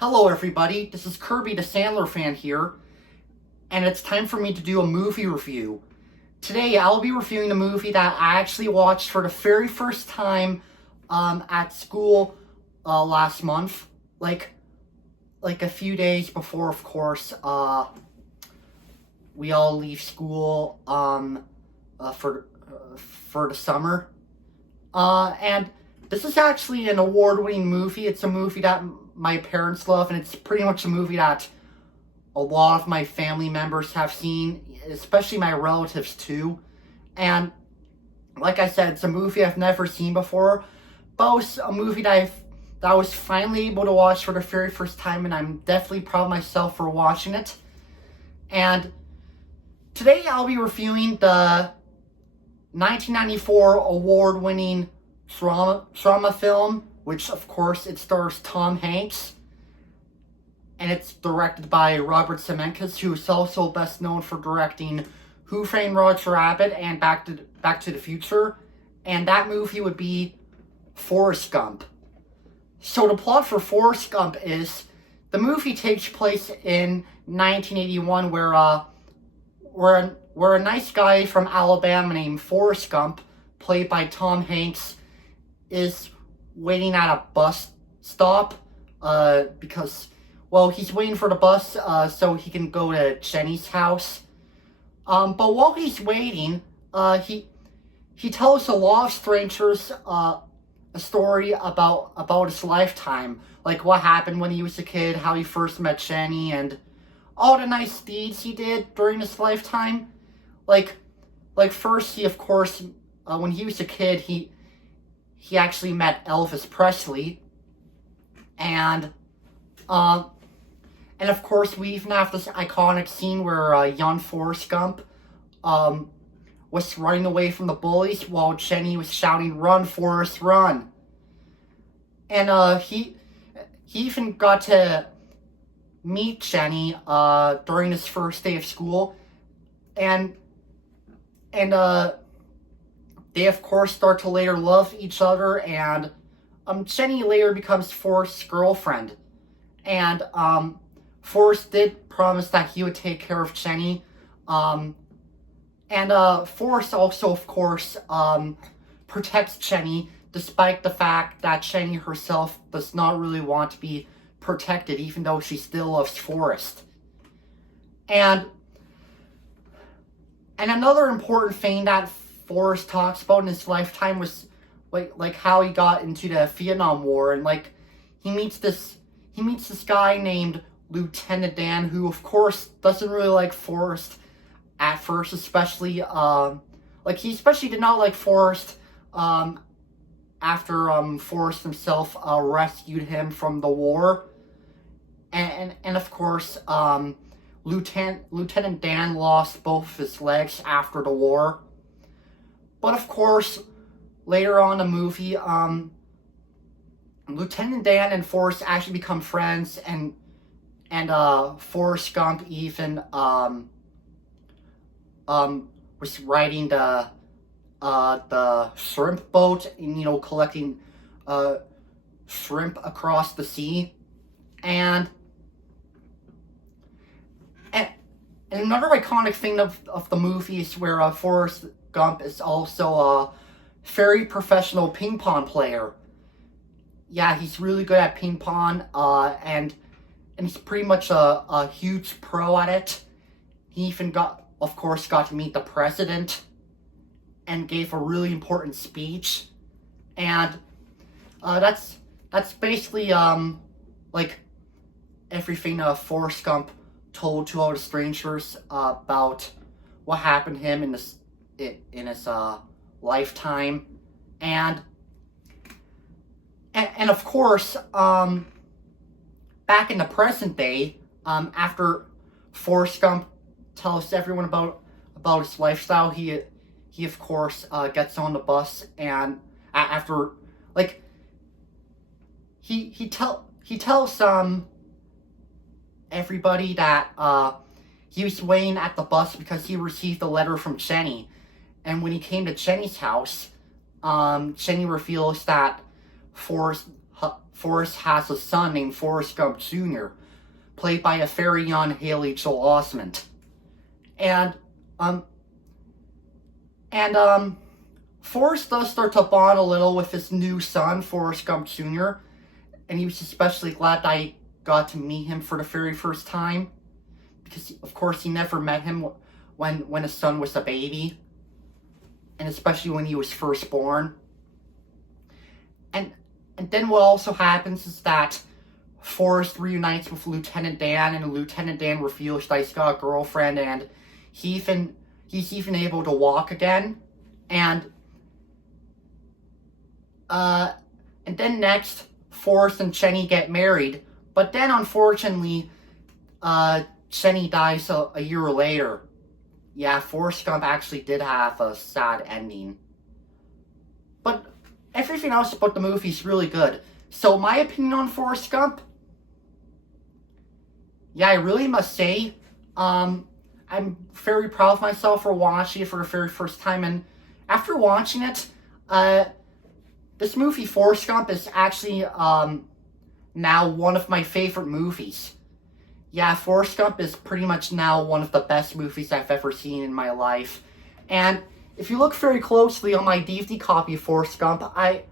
Hello everybody, this is Kirby the Sandler fan here, and it's time for me to do a movie review. Today I'll be reviewing a movie that I actually watched for the very first time at school last month, like a few days before, of course, we all leave school for the summer. And this is actually an award-winning movie. It's a movie that my parents love, and it's pretty much a movie that a lot of my family members have seen, especially my relatives too. And like I said, it's a movie I've never seen before, but it was a movie that I was finally able to watch for the very first time, and I'm definitely proud of myself for watching it. And today I'll be reviewing the 1994 award-winning drama film, which of course it stars Tom Hanks, and it's directed by Robert Zemeckis, who is also best known for directing Who Framed Roger Rabbit and Back to the Future, and that movie would be Forrest Gump. So the plot for Forrest Gump is the movie takes place in 1981, where a nice guy from Alabama named Forrest Gump, played by Tom Hanks, is waiting at a bus stop because, well, he's waiting for the bus so he can go to Jenny's house. But while he's waiting, he tells a lot of strangers a story about his lifetime, like what happened when he was a kid, how he first met Jenny, and all the nice deeds he did during his lifetime. Like first, he, of course, when he was a kid, he actually met Elvis Presley, and of course we even have this iconic scene where young Forrest Gump was running away from the bullies while Jenny was shouting, "Run, Forrest, run!" And he even got to meet Jenny during his first day of school, and they, of course, start to later love each other, and Jenny later becomes Forrest's girlfriend. And Forrest did promise that he would take care of Jenny. And Forrest also, of course, protects Jenny, despite the fact that Jenny herself does not really want to be protected, even though she still loves Forrest. And another important thing that Forrest talks about in his lifetime was like how he got into the Vietnam War, and like he meets this guy named Lieutenant Dan, who of course doesn't really like Forrest at first, especially he especially did not like Forrest after Forrest himself rescued him from the war, and of course Lieutenant Dan lost both of his legs after the war. But of course, later on in the movie, Lieutenant Dan and Forrest actually become friends, and Forrest Gump even was riding the shrimp boat, and collecting shrimp across the sea, and another iconic thing of the movie is where Forrest Gump is also a very professional ping pong player. Yeah, he's really good at ping pong, and he's pretty much a huge pro at it. He even got to meet the president and gave a really important speech. And that's basically like everything Forrest Gump told to all the strangers about what happened to him in his lifetime, and of course, back in the present day, after Forrest Gump tells everyone about his lifestyle, he of course gets on the bus, and after he tells everybody that he was waiting at the bus because he received a letter from Jenny. And when he came to Jenny's house, Jenny reveals that Forrest Forrest has a son named Forrest Gump Jr., played by a very young Haley Joel Osment. And, Forrest does start to bond a little with his new son, Forrest Gump Jr., and he was especially glad that I got to meet him for the very first time, because, of course, he never met him when his son was a baby, and especially when he was first born. And then what also happens is that Forrest reunites with Lieutenant Dan, and Lieutenant Dan reveals that he's got a girlfriend, and he's even able to walk again. And then next, Forrest and Jenny get married, but then unfortunately, Jenny dies a year later. Yeah, Forrest Gump actually did have a sad ending. But everything else about the movie is really good. So my opinion on Forrest Gump, yeah, I really must say, I'm very proud of myself for watching it for the very first time. And after watching it, this movie, Forrest Gump, is actually now one of my favorite movies. Yeah, Forrest Gump is pretty much now one of the best movies I've ever seen in my life. And if you look very closely on my DVD copy of Forrest Gump, I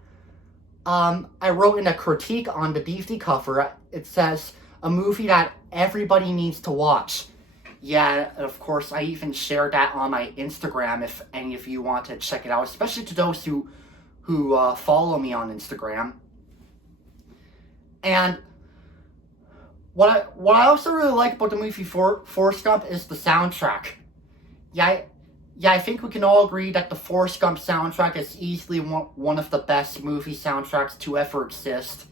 wrote in a critique on the DVD cover. It says, a movie that everybody needs to watch. Yeah, of course, I even shared that on my Instagram if any of you want to check it out, especially to those who follow me on Instagram. And what I also really like about the movie Forrest Gump is the soundtrack. Yeah, I think we can all agree that the Forrest Gump soundtrack is easily one of the best movie soundtracks to ever exist.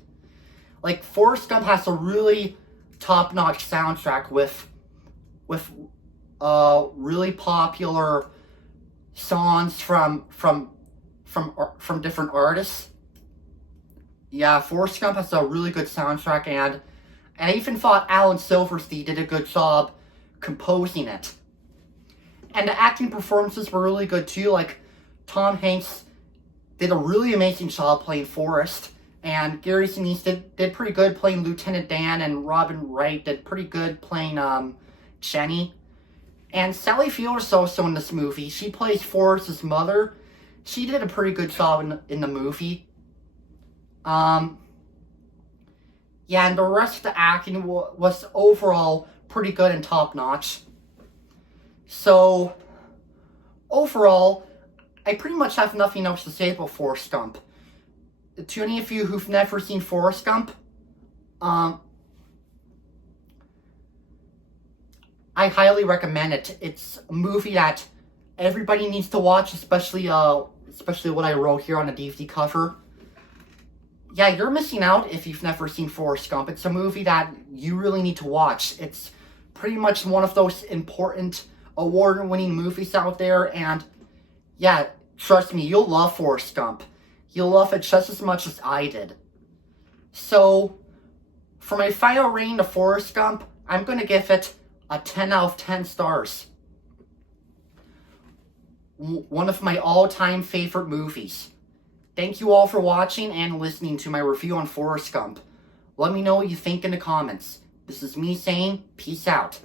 Like, Forrest Gump has a really top-notch soundtrack with really popular songs from different artists. Yeah, Forrest Gump has a really good soundtrack, and I even thought Alan Silverstein did a good job composing it. And the acting performances were really good too. Like, Tom Hanks did a really amazing job playing Forrest, and Gary Sinise did pretty good playing Lieutenant Dan, and Robin Wright did pretty good playing Jenny. And Sally Field's also in this movie. She plays Forrest's mother. She did a pretty good job in the movie. Yeah, and the rest of the acting was overall pretty good and top-notch. So, overall, I pretty much have nothing else to say about Forrest Gump. To any of you who've never seen Forrest Gump, I highly recommend it. It's a movie that everybody needs to watch, especially what I wrote here on the DVD cover. Yeah, you're missing out if you've never seen Forrest Gump. It's a movie that you really need to watch. It's pretty much one of those important award-winning movies out there, and yeah, trust me, you'll love Forrest Gump. You'll love it just as much as I did. So, for my final rating of Forrest Gump, I'm going to give it a 10 out of 10 stars. One of my all-time favorite movies. Thank you all for watching and listening to my review on Forrest Gump. Let me know what you think in the comments. This is me saying, peace out.